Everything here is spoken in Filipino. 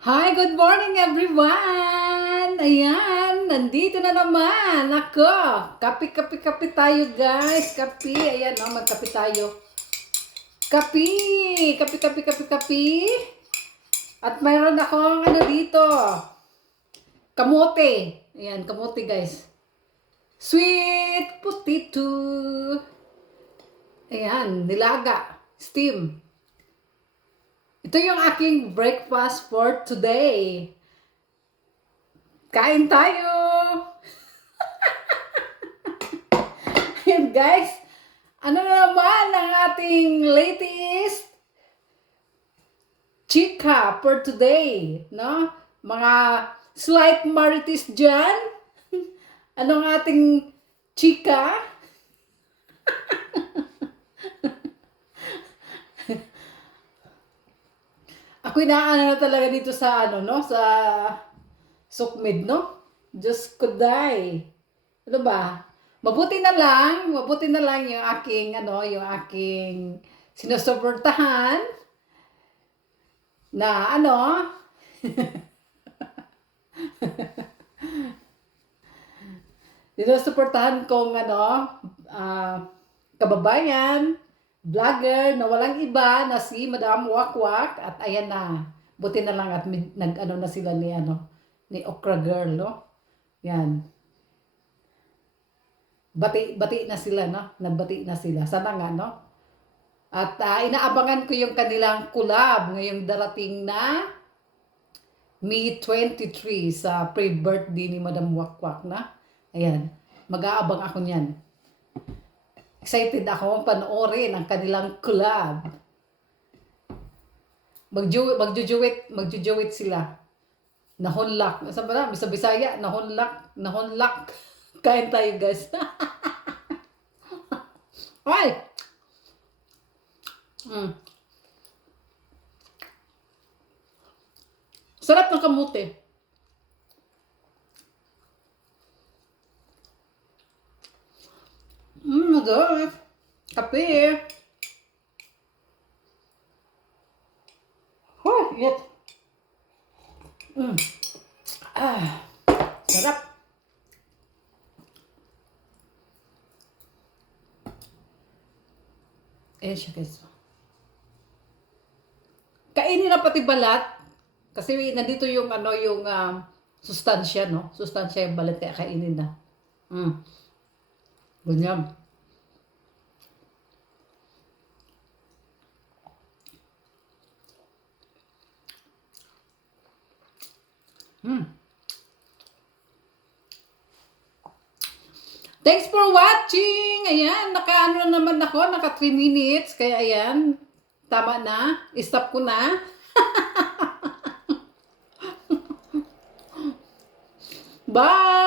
Hi, good morning everyone! Ayan, nandito na naman ako. Kapi tayo guys. Kapi, ayan magkapi tayo. Kapi. At mayroon akong dito. Kamote. Ayan, kamote guys. Sweet potato. Ayan, nilaga. Steam. Ito yung aking breakfast for today. Kain tayo! Ayan guys, ano na naman ang ating latest chika for today, no? Mga slight marites dyan. Anong ating chika? Ako inaano na talaga dito sa sa Sukmid, no? Diyos ko, day. Ano ba? Mabuti na lang yung aking, yung aking sinusuportahan na, sinusuportahan kong, kababayan, vlogger na walang iba na si Madam Wakwak at ayan na. Buti na lang at na sila ni Okra Girl, no? Yan. Bati na sila, no? Nagbati na sila. Sana nga, no? At inaabangan ko yung kanilang collab ngayong darating na May 23 sa pre-birthday ni Madam Wakwak na. Ayan. Mag-aabang ako niyan. Excited ako panoorin ang kanilang collab. Magjujuwit sila. Nahonlak. Saan ba na? Sa Bisaya, nahonlak. Kain tayo, guys. Ay! Sarap ng kamote. Good. Kape. Yet. Sarap. Ayan siya guys. Kainin na pati balat. Kasi nandito yung sustansya, no? Sustansya yung balat kaya kainin na. Ganyan. Thanks for watching! Ayan, naka naman ako, naka 3 minutes. Kaya ayan, tama na. Stop ko na. Bye!